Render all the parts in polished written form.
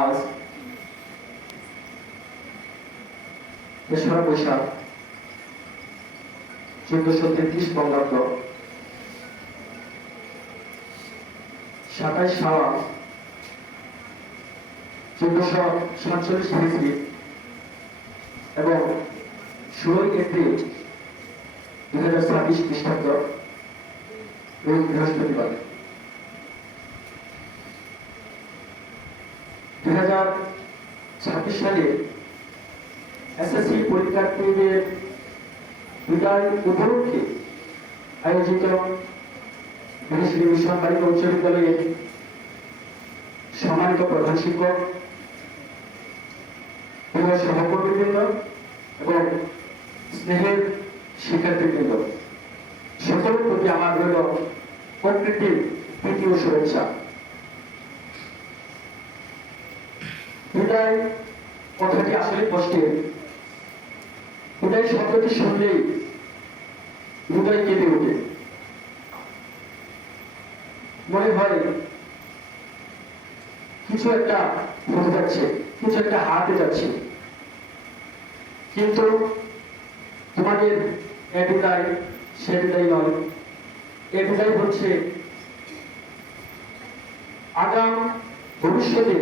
আজ তেসরা বৈশাখ 1433 বঙ্গাব্দ, 27 শাওয়াল 1447 হিজরি এবং 16 এপ্রিল 2026 খ্রিস্টাব্দ, রোজ বৃহস্পতিবার। 2026 সালে এসএসসি পরীক্ষার্থীদের বিদায় উপলক্ষে আয়োজিত মহেশখালী মিশন বালিকা উচ্চ বিদ্যালয়ের সম্মানিত প্রধান শিক্ষক, প্রিয় সহকর্মীবৃন্দ এবং স্নেহের শিক্ষার্থীবৃন্দ, সকলের প্রতি আমার রইল প্রকৃতির প্রীতি ও শুভেচ্ছা। বিদায় কথাটি আসলে কষ্টের। বিদায় শব্দটি শুনলেই হৃদয় কেঁপে ওঠে। মনে হয় কিছু একটা হতে যাচ্ছে, কিছু একটা হাতে যাচ্ছে, কিন্তু তোমাদের এ বিদায় সে বিদায় নয়। এ বিদায় হচ্ছে আগাম ভবিষ্যতে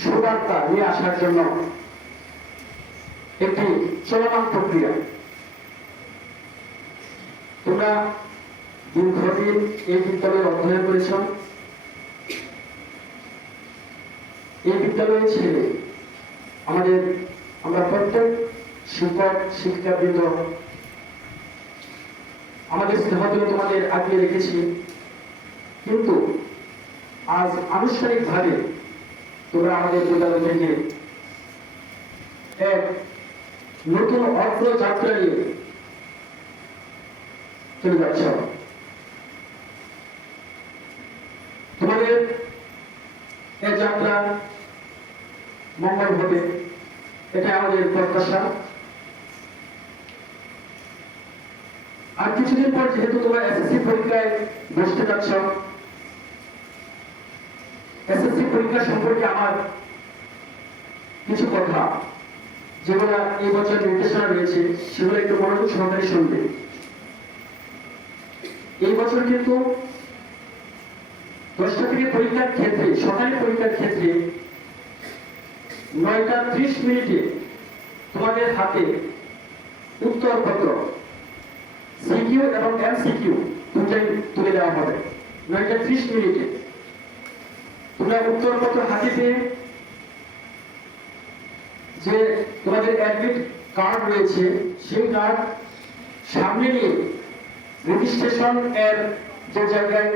সুবার্তা নিয়ে আসার জন্য একটি চলমান প্রক্রিয়া। তোমরা দীর্ঘদিন এই বিদ্যালয়ে অধ্যয়ন করেছ। এই বিদ্যালয়ের ছেলে আমরা প্রত্যেক শিক্ষক শিক্ষাবৃন্দ আমাদের স্নেহগুলো তোমাদের আগিয়ে রেখেছি, কিন্তু আজ আনুষ্ঠানিকভাবে তোমরা আমাদের বিদ্যালয় থেকে এক নতুন অগ্রযাত্রা নিয়ে চলে যাচ্ছ। তোমাদের এ যাত্রা মঙ্গল হবে, এটা আমাদের প্রত্যাশা। আর কিছুদিন পর যেহেতু তোমরা এসএসসি পরীক্ষায় বসতে যাচ্ছ, এসএসসি পরীক্ষা সম্পর্কে আমার কিছু কথা যেগুলো এই বছর নির্দেশনা রয়েছে সেগুলো একটু মনোযোগ সহকারে শুনবে। এই বছর কিন্তু 10টা থেকে পরীক্ষার ক্ষেত্রে, সকালে পরীক্ষার ক্ষেত্রে 9:30 তোমাদের হাতে উত্তরপত্র সিকিউ এবং এমসিকিউ দুটাই তুলে দেওয়া হবে। 9:30 তোমরা উত্তরপত্র হাতে পেয়ে যে তোমাদের অ্যাডমিট কার্ড রয়েছে সেই কার্ড সামনে নিয়ে রেজিস্ট্রেশন এর যে জায়গায়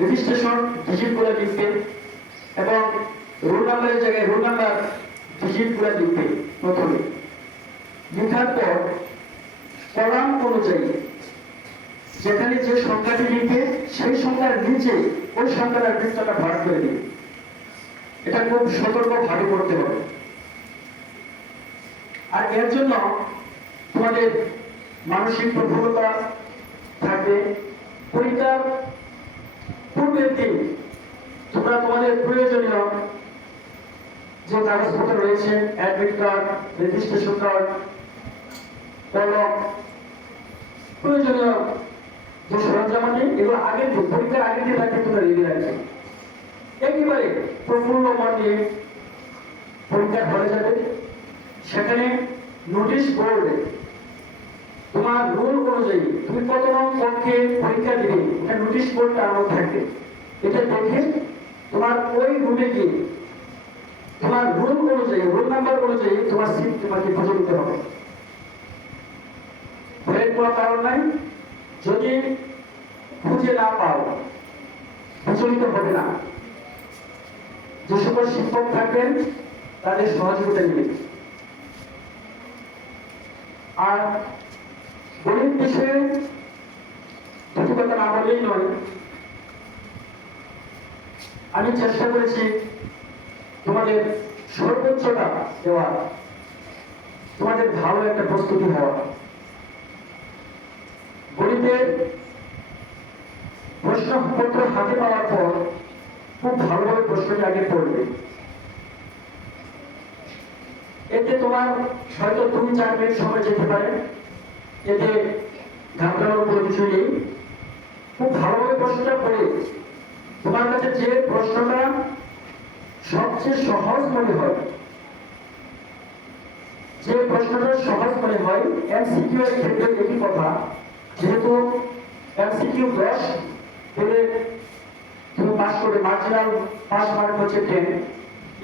রেজিস্ট্রেশন ডিজিট করে লিখবে এবং রোল নাম্বারের জায়গায় রোল নাম্বার ডিজিট করে লিখবে। প্রথমে লেখার পর কলাম অনুযায়ী যেখানে যে সংখ্যাটি লিখবে সেই সংখ্যার নিচে ওই সংখ্যার বৃত্তটা ভাগ করে দিবে। এটা খুব সতর্কভাবে করতে হবে। আর এর জন্য তোমাদের মানসিক প্রফুল্লতা থাকবে। পরীক্ষার পূর্বের দিন তোমরা তোমাদের প্রয়োজনীয় যে কাগজপত্র রয়েছে, অ্যাডমিট কার্ড, রেজিস্ট্রেশন কার্ড, কলম, প্রয়োজনীয় যে সরঞ্জামাটি, এগুলো আগের দিন, পরীক্ষার আগের দিন রাখতে তোমরা রেডি রাখবে। একেবারে প্রফুল্ল মন নিয়ে পরীক্ষার হলে যাবে। সেখানে নোটিশ বোর্ডে তোমার রুল অনুযায়ী তুমি কত রকম পক্ষে পরীক্ষা দিবে, এটা নোটিশ বোর্ডটা আমার থাকবে। এটা দেখে তোমার ওই রুমে গিয়ে তোমার রুল অনুযায়ী, রোল নাম্বার অনুযায়ী তোমার সিট তোমাকে খুঁজে নিতে হবে। ভয়ের কোনো কারণ নাই। যদি খুঁজে না পাও বিচলিত হবে না। যে সকল শিক্ষক থাকবেন তাদের সহযোগিতা নেবে। আর গণিত বিষয়ে দুটি কথা না বললেই নয়। আমি চেষ্টা করেছি তোমাদের সর্বোচ্চটা দেওয়ার, তোমাদের ভালো একটা প্রস্তুতি হওয়া। গণিতের প্রশ্নপত্র হাতে পাওয়ার পর খুব ভালোভাবে প্রশ্নটি আগে পড়বে। এতে তোমার হয়তো 2-4 মিনিট সময় যেতে পারে, এতে ঘাবড়ানোর কোনো কিছু নেই। খুব ভালোভাবে প্রশ্নটা পড়ে তোমার কাছে যে প্রশ্নটা সবচেয়ে সহজ মনে হয়, যে প্রশ্নটা সহজ মনে হয়, এমসিকিউ এর ক্ষেত্রে একই কথা, যেহেতু এমসিকিউ 10 পেলে তুমি পাস করে মার্জিনাল পাস মার্ক হচ্ছে 10,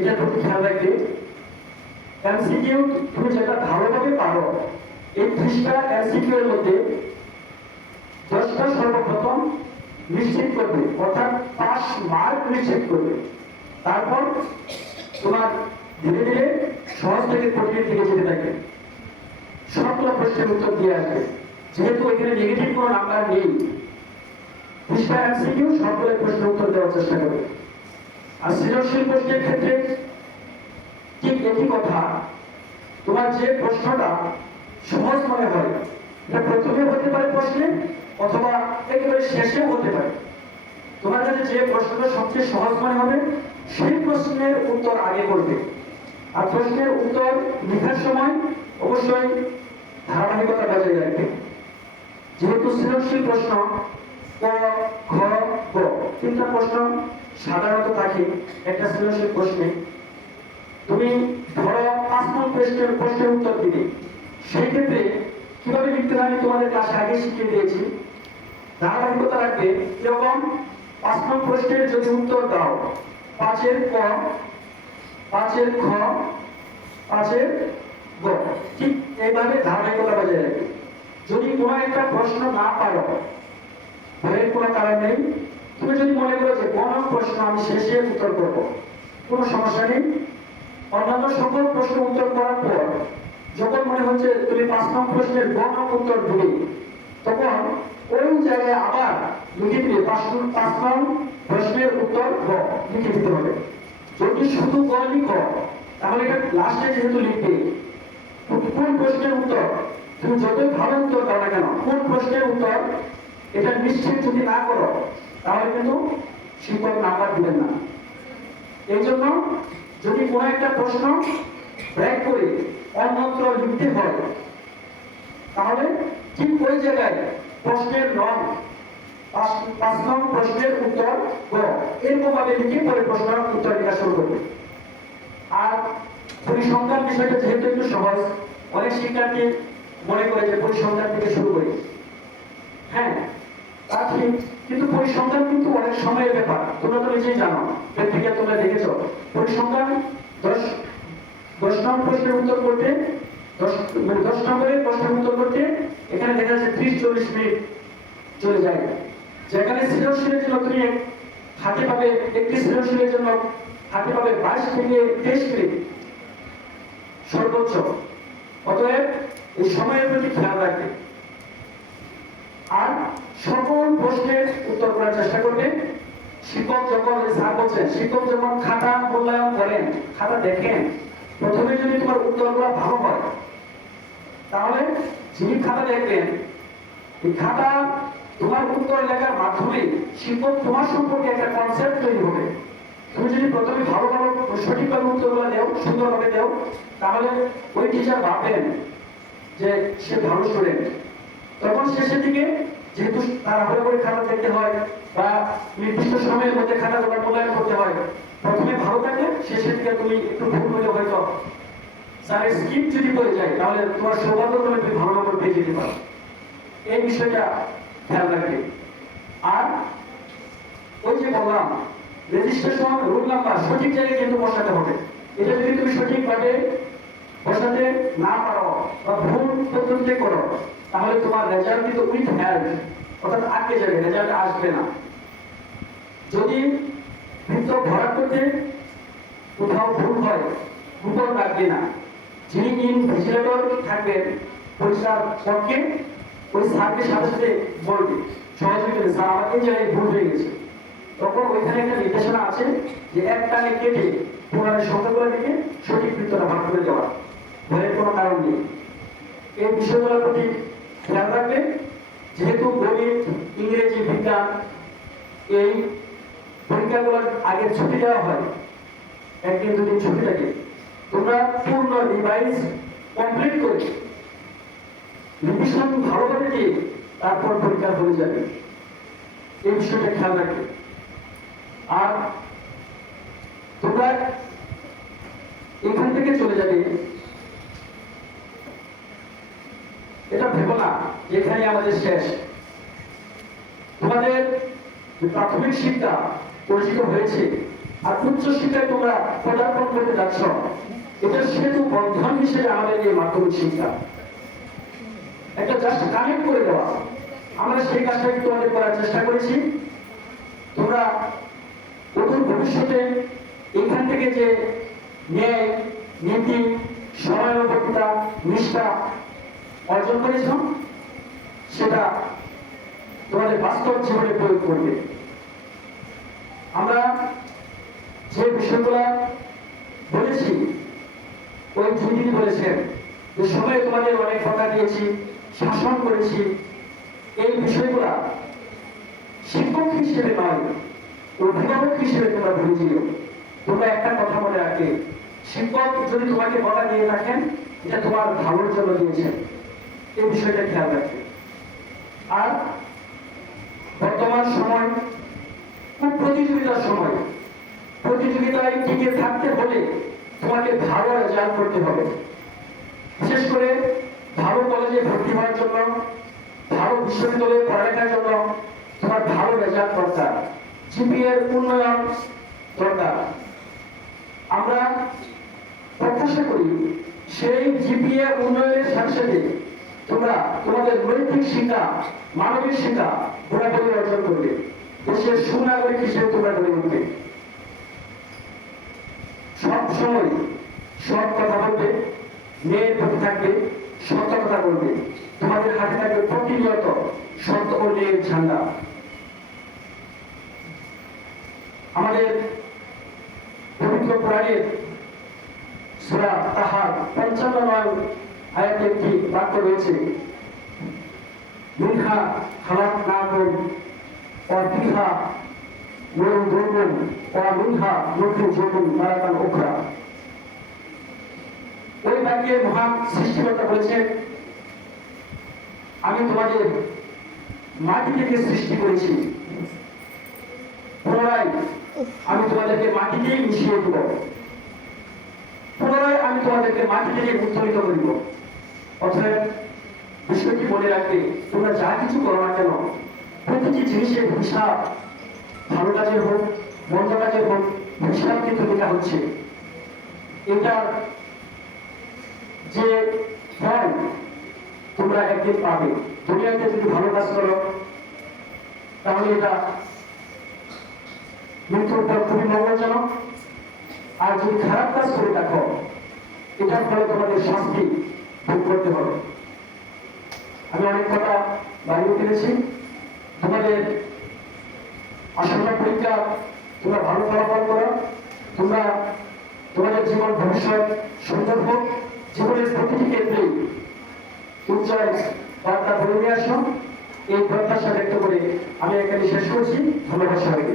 এটা তুমি খেয়াল রাখবে। এমসিকিউ তুমি যেটা ভালোভাবে পারো, এই 30টা এমসিকিউ এর মধ্যে 10টা সর্বপ্রথম নিশ্চিত করবে, অর্থাৎ পাস মার্ক নিশ্চিত করবে। তারপর তোমার ধীরে ধীরে সহজ থেকে কঠিনের দিকে যেতে থাকবে, সবগুলো প্রশ্নের উত্তর দিয়ে আসবে। যেহেতু এখানে নেগেটিভ কোনো নাম্বার নেই, 30টা এমসিকিউ সবগুলো প্রশ্নের উত্তর দেওয়ার চেষ্টা করবে। আর সৃজনশীল প্রশ্নের ক্ষেত্রে ঠিক একই কথা, তোমার যে প্রশ্নটা সহজ মনে হয়, এটা প্রথমে হতে পারে প্রশ্নে, অথবা একেবারে শেষেও হতে পারে। তোমার কাছে যে প্রশ্নটা সবচেয়ে সহজ মনে হবে, সেই প্রশ্নের উত্তর আগে করবে। আর প্রশ্নের উত্তর লেখার সময় অবশ্যই ধারাবাহিকতা বজায় রাখবে। যেহেতু সৃজনশীল প্রশ্ন ক, খ, গ 3টা প্রশ্ন সাধারণত থাকে একটা সৃজনশীল প্রশ্নে। তুমি ধরো 5 নং প্রশ্নের উত্তর দিবে, সেই ক্ষেত্রে কিভাবে লিখতে হয় আমি তোমাদের ক্লাসে আগে শিখিয়ে দিয়েছি। ধারাবাহিকতা রাখবে, এরকম 5 নং প্রশ্নের যদি উত্তর দাও 5-এর ক, 5-এর খ, 5-এর গ, ঠিক এইভাবে ধারাবাহিকতা বজায় রাখবে। যদি কোনো একটা প্রশ্ন না পারো, ভয়ের কোনো কারণ নেই। তুমি যদি মনে করো যে কোন প্রশ্ন আমি শেষে উত্তর করবো, কোনো সমস্যা নেই। অন্যান্য সকল প্রশ্ন উত্তর করার পর যখন মনে হচ্ছে তুমি 5 নং প্রশ্নের গ নং উত্তর দিবে, তখন ওই জায়গায় আবার লিখে দিবে 5 নং প্রশ্নের উত্তর গ লিখে দিতে হবে। যদি শুধু গ লিখো, তাহলে এটা লাস্টে যেহেতু লিখবে, কোন প্রশ্নের উত্তর তুমি যতই ভালো উত্তর দাও না কেন, কোন প্রশ্নের উত্তর এটা নিশ্চিত যদি না করো, তাহলে কিন্তু শিক্ষক নাম্বার দিবেন না। এই জন্য যদি কোনো একটা প্রশ্ন ব্রেক করে অন্যত্র লিখতে হয়, তাহলে ঠিক ওই জায়গায় প্রশ্নের নং 5 নং প্রশ্নের উত্তর গ এরকম ভাবে লিখে পরে প্রশ্নের উত্তর লেখা শুরু করবে। আর পরিসংখ্যান বিষয়টা যেহেতু একটু সহজ, অনেক শিক্ষার্থী মনে করে যে পরিসংখ্যান থেকে শুরু করি। হ্যাঁ, তা ঠিক, কিন্তু পরিসংখ্যান কিন্তু অনেক সময়ের ব্যাপার। তোমরা তো নিজেই জানো, প্র্যাকটিক্যাল তোমরা দেখেছো। পরিসংখ্যান 10 নং প্রশ্নের উত্তর করতে 10 নম্বরের প্রশ্নের উত্তর করতে এখানে দেখা যাচ্ছে 30-40 মিনিট চলে যায়। যেখানে সৃজনশীলের জন্য তুমি হাতে পাবে, একটি সৃজনশীলের জন্য হাতে পাবে 22 থেকে 23 মিনিট সর্বোচ্চ। অতএব এই সময়ের প্রতি খেয়াল রাখবে আর সকল প্রশ্নের উত্তর করার চেষ্টা করবে। শিক্ষক যখন স্যার বলছেন, শিক্ষক যখন খাতা মূল্যায়ন করেন, খাতা দেখেন, প্রথমে যদি তোমার উত্তরগুলো ভালো হয়, তাহলে যিনি খাতা দেখবেন, এই খাতা তোমার উত্তর লেখার মাধ্যমে শিক্ষক তোমার সম্পর্কে একটা কনসেপ্ট তৈরি হবে। তুমি যদি প্রথমে ভালো ভালো সঠিকভাবে উত্তরগুলো দেও, সুন্দরভাবে দেও, তাহলে ওই টিচার ভাববেন যে সে ভালো স্টুডেন্ট। তখন শেষের দিকে যেহেতু তাড়াহুড়ো করে খাতা দেখতে হয় বা নির্দিষ্ট সময়ের মধ্যে খাতাগুলো মূল্যায়ন করতে হয়, প্রথমে ভালো থাকে, শেষের দিকে তুমি একটু ভুল হলে হয়তো স্যারের স্কিপ যদি করে যায়, তাহলে তোমার সৌভাগ্যক্রমে তুমি ভালো নম্বর পেয়ে যেতে পারো। এই বিষয়টা খেয়াল রাখবে। আর ওই যে বললাম, রেজিস্ট্রেশন রোল নাম্বার সঠিক জায়গায় কিন্তু বসাতে হবে। এটা যদি তুমি সঠিকভাবে বসাতে না পারো বা ভুল পদ্ধতিতে করো, তাহলে তোমার রেজাল্ট কিন্তু উইথ হেল্প, অর্থাৎ আটকে যাবে, রেজাল্ট আসবে না। যদি বৃত্ত ভরাট করতে কোথাও ভুল হয়, কুপন রাখবে না। যিনি ইনভিজিলেটর থাকবেন পরীক্ষার পক্ষে, ওই স্যারকে সাথে সাথে বলবে, সহযোগিতা স্যার আমার এই জায়গায় ভুল হয়ে গেছে। তখন ওইখানে একটা নির্দেশনা আছে যে এক টানে কেটে পুনরায় সংখ্যাগুলো দিকে সঠিক বৃত্তটা ভাগ করে দেওয়া, ভয়ের কোনো কারণ নেই। এই বিষয়গুলোর প্রতি খেয়াল রাখবে। যেহেতু গণিত, ইংরেজি, বিজ্ঞান এই পরীক্ষাগুলোর আগে ছুটি দেওয়া হয়, একদিন দুদিন ছুটি থাকে, তোমরা পূর্ণ রিভাইজ কমপ্লিট করে রিভিশন ভালোভাবে দিয়ে তারপর পরীক্ষা হয়ে যাবে। এই বিষয়টা খেয়াল রাখবে। আর তোমরা এখান থেকে চলে যাবে, এটা ভেবো না এখানে আমাদের শেষ। তোমাদের প্রাথমিক শিক্ষা পরিচিত হয়েছে, আর উচ্চ শিক্ষায় তোমরা পদার্পণ করতে যাচ্ছ, এটা সেতু বন্ধন হিসেবে আমাদের এই মাধ্যমিক শিক্ষা একটা জাস্ট কানেক্ট করে দেওয়া। আমরা সেই কাজটা তোমাদের করার চেষ্টা করেছি। তোমরা অদূর ভবিষ্যতে এখান থেকে যে ন্যায়, নীতি, সময়ানুবর্তিতা, নিষ্ঠা অর্জন করেছ, সেটা তোমাদের বাস্তব জীবনে প্রয়োগ করবে। আমরা যে বিষয়গুলো বলেছি, ওই দিদি বলেছেন যে সময় তোমাদের অনেক কথা দিয়েছি, শাসন করেছি, এই বিষয়গুলা শিক্ষক হিসেবে নয়, অভিভাবক হিসেবে তোমরা ভুলে দিও। তোমরা একটা কথা মনে রাখবে, শিক্ষক যদি তোমাকে বলা দিয়ে থাকেন, এটা তোমার ভালোর জন্য দিয়েছেন, এই বিষয়টা খেয়াল রাখবে। আর বর্তমান সময় খুব প্রতিযোগিতার সময়, প্রতিযোগিতায় টিকে থাকতে হলে তোমাকে ভালো রেজাল্ট করতে হবে। বিশেষ করে ভালো কলেজে ভর্তি হওয়ার জন্য, ভালো বিশ্ববিদ্যালয়ে পড়ালেখার জন্য তোমার ভালো রেজাল্ট দরকার, জিপিএর উন্নয়ন দরকার। আমরা প্রত্যাশা করি সেই জিপিএ উন্নয়নের সাথে সাথে তোমরা তোমাদের নৈতিক শিক্ষা, মানবিক শিক্ষা পুরোপুরি অর্জন করবে, দেশের সুনাগরিক হিসেবে তোমরা গড়ে উঠবে। সব সময় সৎ কথা বলবে, মেয়ের প্রতি থাকবে, সত্য কথা বলবে, তোমাদের হাতে থাকবে প্রতিনিয়ত সত্য ও ন্যায়ের ঝান্ডা। আমাদের পবিত্র কোরআনের সূরা তাহার 55 আয়াতে একটি বাক্য রয়েছে, মিনহা খালাকনাকুম ওয়া ফিহা নুরুকুম ওয়া মিনহা নুখরিজুকুম তারাতান উখরা। ওই বাক্যে মহান সৃষ্টিকর্তা বলেছেন, আমি তোমাদের মাটি থেকে সৃষ্টি করেছি, পুনরায় আমি তোমাদেরকে মাটিতেই মিশিয়ে দেব, পুনরায় আমি তোমাদেরকে মাটি থেকে উত্তোলিত করিব। অতএব বিষয়টি মনে রাখবে, তোমরা যা কিছু করো না কেন, প্রতিটি জিনিসের হিসাব, ভালো কাজের হোক মন্দ কাজের হোক, হিসাব কিন্তু লেখা হচ্ছে। এটার যে ফল তোমরা একদিন পাবে। দুনিয়াতে যদি ভালো কাজ করো তাহলে এটা মৃত্যুর পর খুবই মঙ্গলজনক, আর যদি খারাপ কাজ করে থাকো এটার ফলে তোমাদের শাস্তি ভোগ করতে হবে। আমি অনেক কথা বাড়িয়ে ফেলেছি। তোমাদের আসন্ন পরীক্ষা তোমরা ভালো ফলাফল করো, তোমরা তোমাদের জীবন ভবিষ্যৎ সুন্দর হোক, জীবনের প্রতিটি ক্ষেত্রেই উজ্জ্বল বার্তা বলে নিয়ে আসো। এই প্রত্যাশা ব্যক্ত করে আমি এখানে শেষ করছি। ধন্যবাদ সবাইকে।